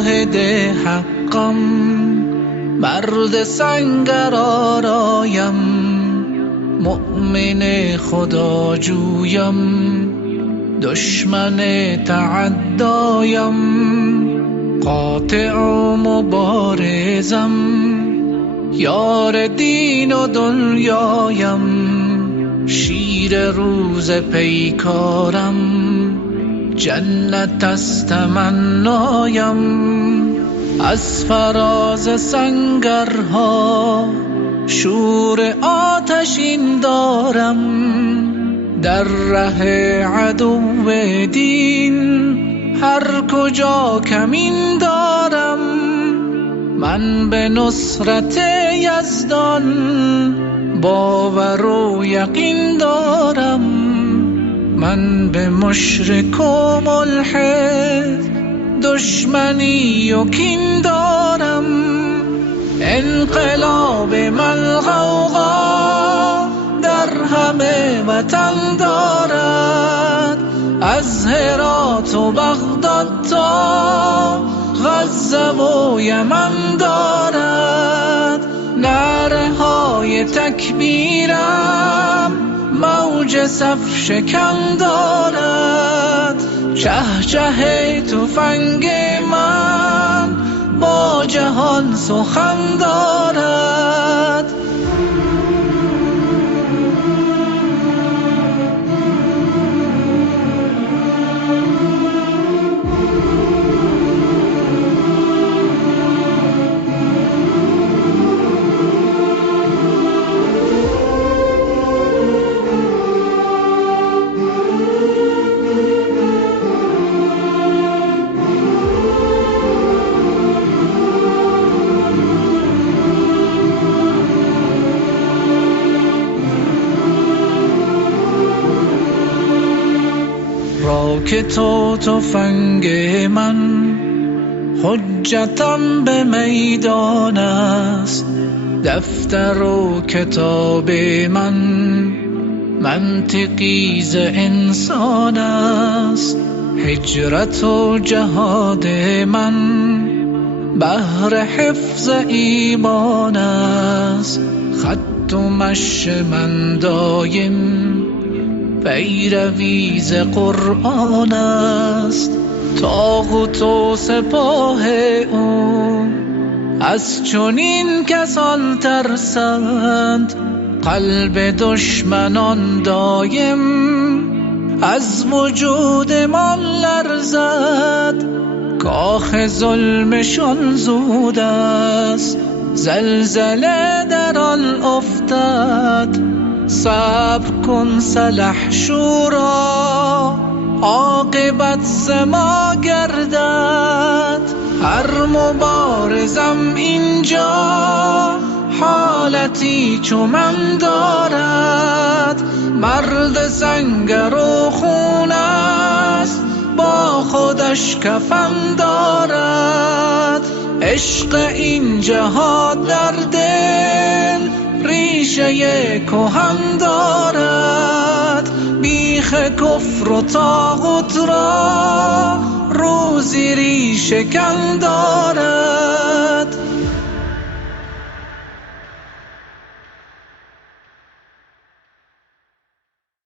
شاهد حقم، مرد سنگر آرایم، مؤمن خدا جویم، دشمن تعدایم، قاطع و مبارزم، یار دین و دنیایم، شیر روز پیکارم، جنت است تمنایم. از فراز سنگرها شور آتشین دارم، در ره عدو دین هر کجا کمین دارم. من به نصرت یزدان باور و یقین دارم، من به مشرک و ملحد دشمنی و کین دارم. انقلاب من غوغا در همه وطن دارد، از هرات و بغداد تا غزه و یمن دارد. نعره های تکبیرم موج صف شکن دارد، چه چه تفنگ من با جهان سخن دارد. که تو تفنگ من حجتم به میدان است، دفتر و کتاب من منطقی ز انسان است. هجرت و جهاد من بهر حفظ ایمان است، خط و مشی من دایم پیروی ز قرآن است. طاغوت و سپاه او از چنین کسان ترسند، قلب دشمنان دایم از وجودمان لرزد. کاخ ظلمشان زود است، زلزله در آن افتد. صبر کن سلح شورا، عاقبت ز ما گردد. هر مبارزم اینجا حالتی چو من دارد، مرد سنگر و خون است با خودش کفن دارد. عشق این جهاد در دل ریشه کهن دارد، بیخ کفر و طاغوت را روزی ریشه کن دارد.